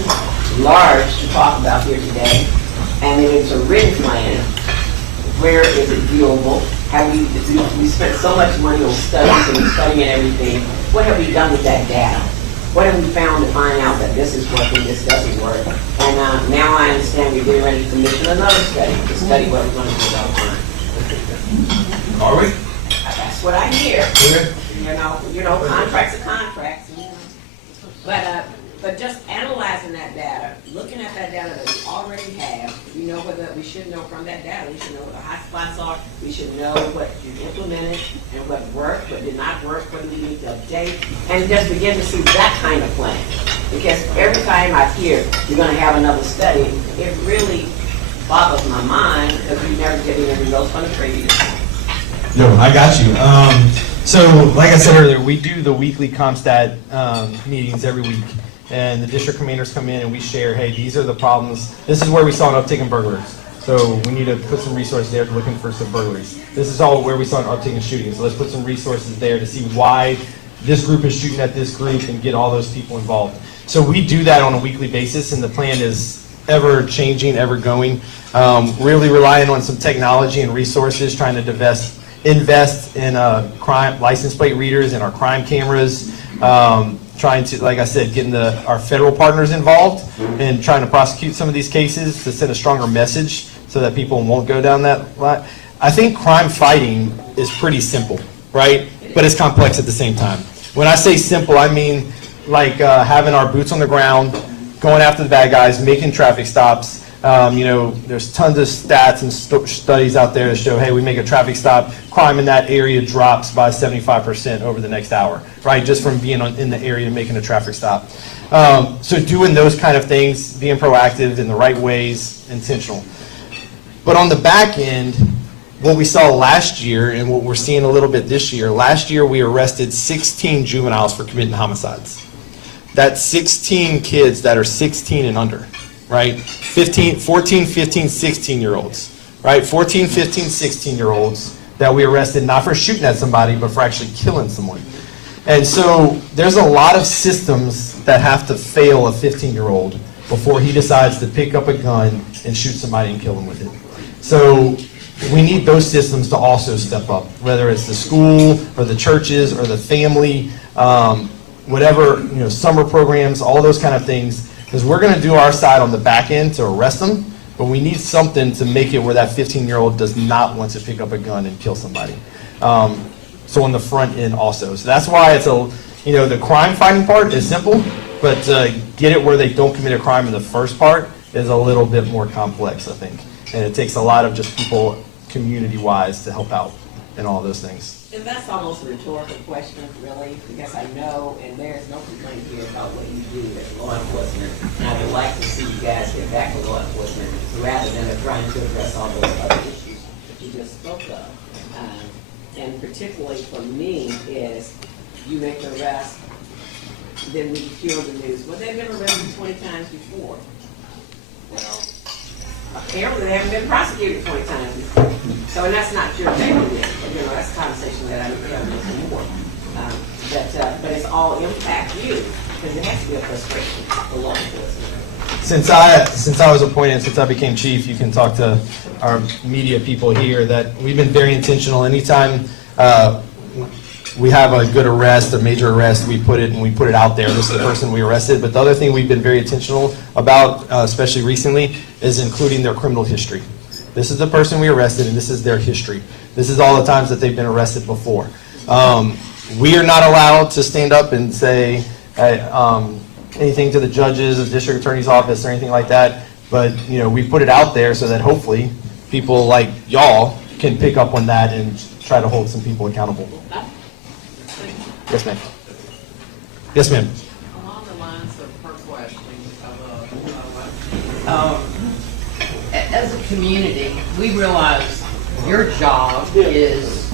large to talk about here today, and if it's a written plan, where is it viewable? We spent so much money on studies and studying and everything. What have we done with that data? What have we found to find out that this is working, this doesn't work? And now I understand we're getting ready to commission another study to study what we're going to do about crime. Are we? That's what I hear. Okay. Contracts are contracts. But just analyzing that data, looking at that data that we already have, we should know from that data, we should know what the hot spots are, we should know what you implemented and what worked, what did not work, what do we need to update, and just begin to see that kind of plan. Because every time I hear you're going to have another study, it really boggles my mind, because we never get any results from the previous. No, I got you. So, like I said earlier, we do the weekly ComStat meetings every week. And the district commanders come in and we share, hey, these are the problems. This is where we saw an uptick in burglaries. So we need to put some resources there looking for some burglaries. This is all where we saw an uptick in shootings. So let's put some resources there to see why this group is shooting at this group and get all those people involved. So we do that on a weekly basis, and the plan is ever changing, ever going. Really relying on some technology and resources, trying to invest in crime license plate readers and our crime cameras. Trying to, like I said, getting our federal partners involved and trying to prosecute some of these cases to send a stronger message so that people won't go down that line. I think crime fighting is pretty simple, right? But it's complex at the same time. When I say simple, I mean like having our boots on the ground, going after the bad guys, making traffic stops. There's tons of stats and studies out there that show, hey, we make a traffic stop, crime in that area drops by 75% over the next hour, right? Just from being in the area and making a traffic stop. So doing those kind of things, being proactive in the right ways, intentional. But on the back end, what we saw last year and what we're seeing a little bit this year, last year we arrested 16 juveniles for committing homicides. That's 16 kids that are 16 and under, right? 14, 15, 16-year-olds, right? 14, 15, 16-year-olds that we arrested not for shooting at somebody, but for actually killing someone. And so there's a lot of systems that have to fail a 15-year-old before he decides to pick up a gun and shoot somebody and kill them with it. So we need those systems to also step up, whether it's the school or the churches or the family, whatever, summer programs, all those kind of things, because we're going to do our side on the back end to arrest them, but we need something to make it where that 15-year-old does not want to pick up a gun and kill somebody. So on the front end also. So that's why it's the crime fighting part is simple, but get it where they don't commit a crime in the first part is a little bit more complex, I think. And it takes a lot of just people community-wise to help out in all those things. And that's almost a rhetorical question, really, because I know, and there's no complaint here about what you do as law enforcement. And I would like to see you guys get back to law enforcement rather than trying to address all those other issues that you just spoke of. And particularly for me is you make an arrest, then we hear the news. Well, they've been arrested 20 times before. Well, apparently they haven't been prosecuted 20 times before. So, and that's not your thing, that's a conversation that I'm having with more. But it's all impact you, because it has to be a frustration for law enforcement. Since I was appointed, since I became chief, you can talk to our media people here that we've been very intentional. Anytime we have a good arrest, a major arrest, we put it out there. This is the person we arrested. But the other thing we've been very intentional about, especially recently, is including their criminal history. This is the person we arrested, and this is their history. This is all the times that they've been arrested before. We are not allowed to stand up and say anything to the judges, the district attorney's office, or anything like that. But we put it out there so that hopefully people like y'all can pick up on that and try to hold some people accountable. Yes, ma'am. Yes, ma'am. Along the lines of her question, as a community, we realize your job is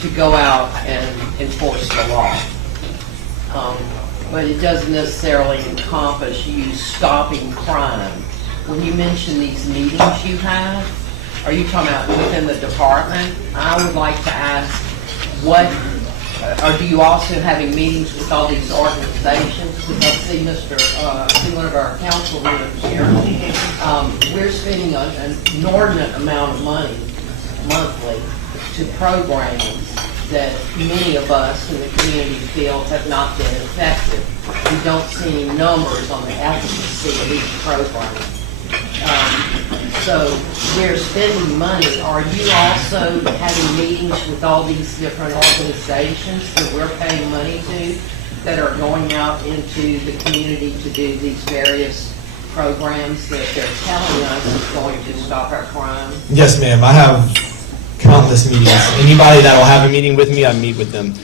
to go out and enforce the law. But it doesn't necessarily encompass you stopping crime. When you mention these meetings you have, are you talking about within the department? I would like to ask or do you also having meetings with all these organizations? Because I see one of our council members here. We're spending an inordinate amount of money monthly to programs that many of us in the community feel have not been effective. We don't see any numbers on the efficacy of each program. So we're spending money. Are you also having meetings with all these different organizations that we're paying money to that are going out into the community to do these various programs that they're telling us is going to stop our crime? Yes, ma'am. I have countless meetings. Anybody that will have a meeting with me, I meet with them.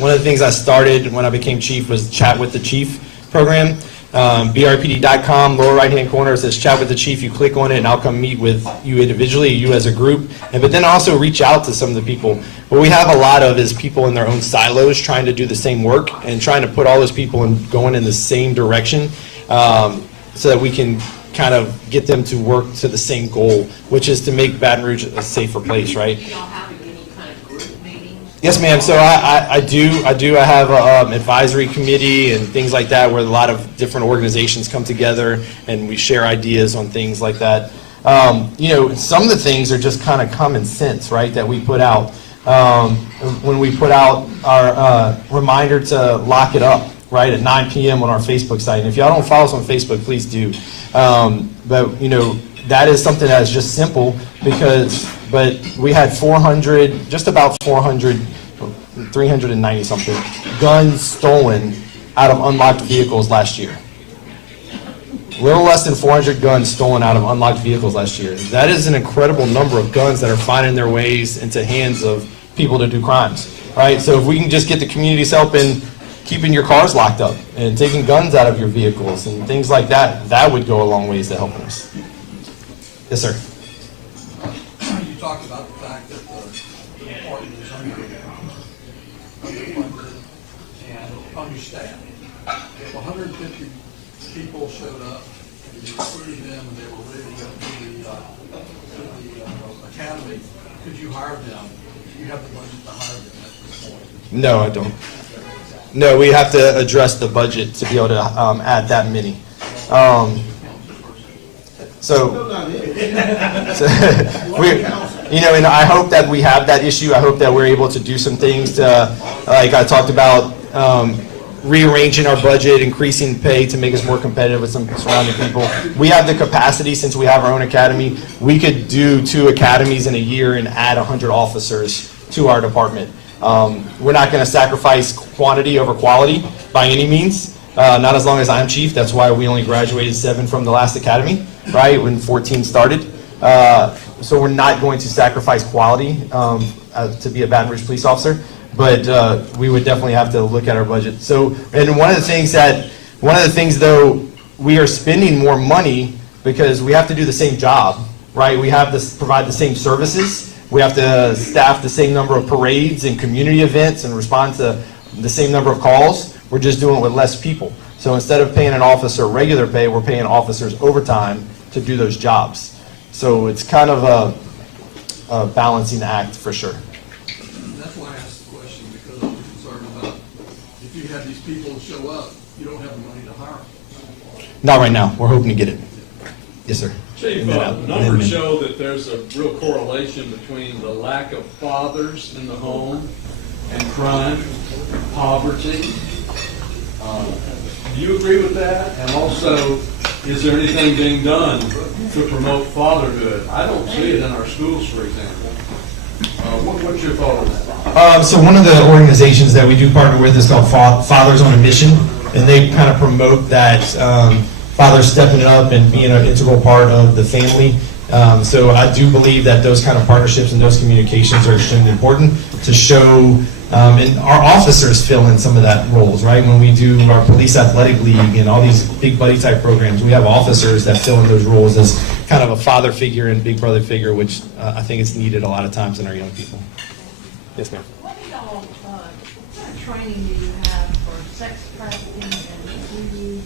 One of the things I started when I became chief was Chat with the Chief program. BRPD.com, lower right-hand corner, it says Chat with the Chief. You click on it, and I'll come meet with you individually, you as a group, but then also reach out to some of the people. What we have a lot of is people in their own silos trying to do the same work and trying to put all those people going in the same direction so that we can kind of get them to work to the same goal, which is to make Baton Rouge a safer place, right? Do y'all have any kind of group meetings? Yes, ma'am. So I do. I have an advisory committee and things like that where a lot of different organizations come together and we share ideas on things like that. Some of the things are just kind of common sense, right, that we put out. When we put out our reminder to lock it up, right, at 9 p.m. on our Facebook site. And if y'all don't follow us on Facebook, please do. But that is something that is just simple because but we had 400, just about 400, 390 something guns stolen out of unlocked vehicles last year. A little less than 400 guns stolen out of unlocked vehicles last year. That is an incredible number of guns that are finding their ways into hands of people to do crimes, right? So if we can just get the community's help in keeping your cars locked up and taking guns out of your vehicles and things like that, that would go a long ways to helping us. Yes, sir. You talked about the fact that the department is underfunded and understaffed. If 150 people showed up, and you recruited them, and they were ready to go to the academy, could you hire them? Do you have the budget to hire them at this point? No, I don't. No, we have to address the budget to be able to add that many. So we, and I hope that we have that issue. I hope that we're able to do some things to, like I talked about, rearranging our budget, increasing pay to make us more competitive with some surrounding people. We have the capacity, since we have our own academy, we could do 2 academies in a year and add 100 officers to our department. We're not going to sacrifice quantity over quality by any means, not as long as I'm chief. That's why we only graduated 7 from the last academy, right, when 14 started. So we're not going to sacrifice quality to be a Baton Rouge police officer, but we would definitely have to look at our budget. So, and one of the things though, we are spending more money because we have to do the same job, right? We have to provide the same services. We have to staff the same number of parades and community events and respond to the same number of calls. We're just doing it with less people. So instead of paying an officer regular pay, we're paying officers overtime to do those jobs. So it's kind of a balancing act for sure. That's why I asked the question, because I'm concerned about if you have these people show up, you don't have the money to hire them. Not right now. We're hoping to get it. Yes, sir. Chief, numbers show that there's a real correlation between the lack of fathers in the home and crime, poverty. Do you agree with that? And also, is there anything being done to promote fatherhood? I don't see it in our schools, for example. What's your thought on that? So one of the organizations that we do partner with is called Fathers on a Mission, and they kind of promote that fathers stepping up and being an integral part of the family. So I do believe that those kind of partnerships and those communications are extremely important to show, and our officers fill in some of that roles, right? When we do our police athletic league and all these big buddy type programs, we have officers that fill in those roles as kind of a father figure and big brother figure, which I think is needed a lot of times in our young people. Yes, ma'am. What kind of training do you have for sex trafficking, and do you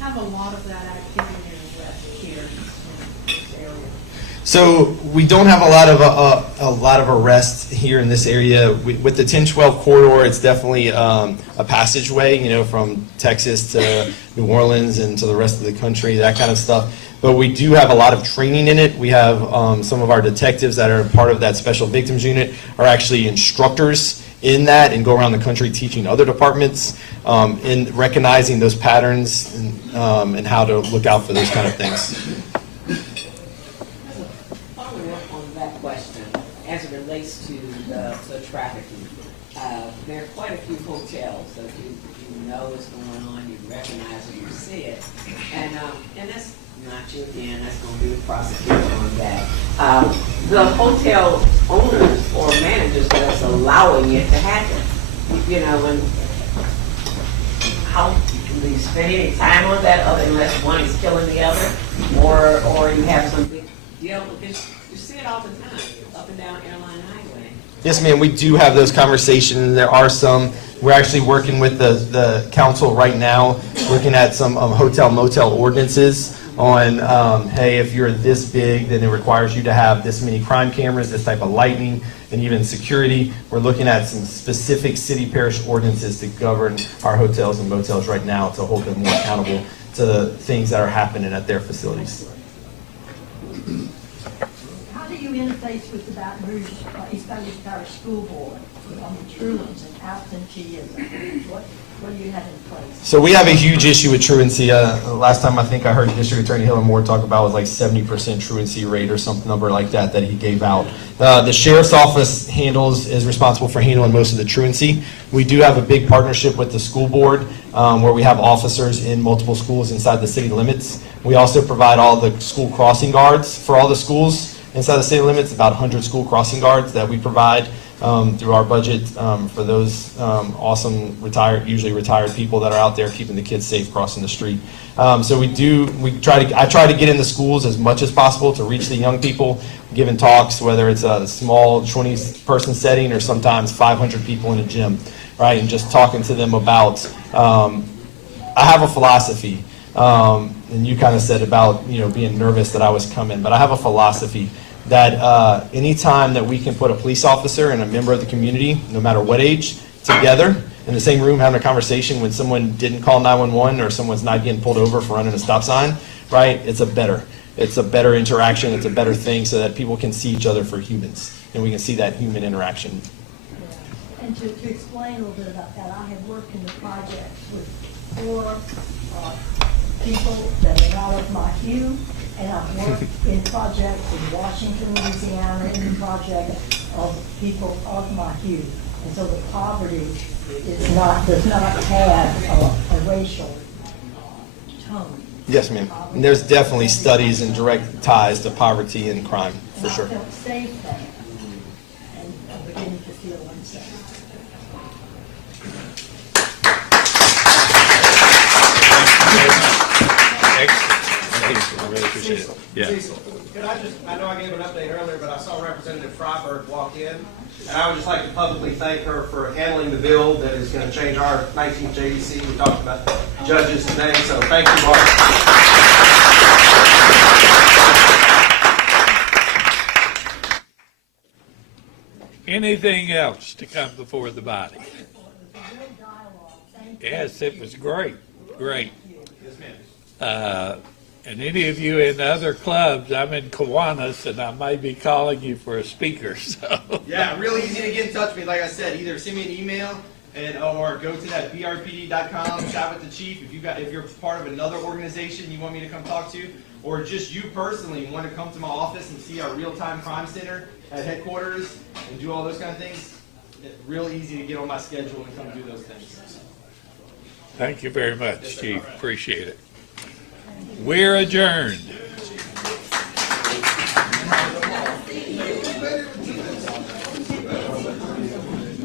have a lot of that activity here in this area? So we don't have a lot of arrests here in this area. With the 1012 corridor, it's definitely a passageway, from Texas to New Orleans and to the rest of the country, that kind of stuff. But we do have a lot of training in it. We have some of our detectives that are part of that special victims unit are actually instructors in that and go around the country teaching other departments in recognizing those patterns and how to look out for those kind of things. Following up on that question, as it relates to the trafficking, there are quite a few hotels that you know what's going on, you recognize it, you see it, and that's not you again, that's going to be the prosecutor on that. The hotel owners or managers that's allowing it to happen, and how do you spend any time on that other unless one is killing the other, or you have some big deal? Because you see it all the time, up and down Airline Highway. Yes, ma'am, we do have those conversations. There are some, we're actually working with the council right now, looking at some hotel motel ordinances on, hey, if you're this big, then it requires you to have this many crime cameras, this type of lighting, and even security. We're looking at some specific city parish ordinances to govern our hotels and motels right now to hold them more accountable to the things that are happening at their facilities. How do you interface with the Baton Rouge East Baton Rouge Parish School Board on the truants and absenteeism? what do you have in place? So we have a huge issue with truancy. Last time I think I heard District Attorney Hill and Moore talk about was like 70% truancy rate or some number like that he gave out. The Sheriff's Office is responsible for handling most of the truancy. We do have a big partnership with the school board where we have officers in multiple schools inside the city limits. We also provide all the school crossing guards for all the schools inside the city limits, about 100 school crossing guards that we provide through our budget for those awesome usually retired people that are out there keeping the kids safe crossing the street. So I try to get in the schools as much as possible to reach the young people, giving talks, whether it's a small 20-person setting or sometimes 500 people in a gym, right? And just talking to them about, I have a philosophy, and you kind of said about, being nervous that I was coming, but I have a philosophy that anytime that we can put a police officer and a member of the community, no matter what age, together in the same room having a conversation when someone didn't call 911 or someone's not getting pulled over for running a stop sign, right? It's a better interaction. It's a better thing so that people can see each other for humans and we can see that human interaction. And to explain a little bit about that, I have worked in the projects with 4 people that are not of my hue, and I've worked in projects in Washington, Louisiana, in the project of people of my hue. And so the poverty does not have a racial tone. Yes, ma'am. And there's definitely studies and direct ties to poverty and crime, for sure. I felt safe there, and I'm beginning to feel unsafe. Excellent. I really appreciate it. Yeah. Cecil, I know I gave an update earlier, but I saw Representative Freiberg walk in, and I would just like to publicly thank her for handling the bill that is going to change our 19th JDC. We talked about judges today, so thank you, Mark. Anything else to come before the body? Yes, it was great. Great. And any of you in other clubs, I'm in Kiwanis, and I may be calling you for a speaker. So Yeah, real easy to get in touch with me. Like I said, either send me an email or go to that brpd.com, chat with the chief. If you're part of another organization you want me to come talk to, or just you personally want to come to my office and see our real-time crime center at headquarters and do all those kind of things, it's real easy to get on my schedule and come do those things. thank you very much, Chief. Appreciate it. We're adjourned.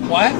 What?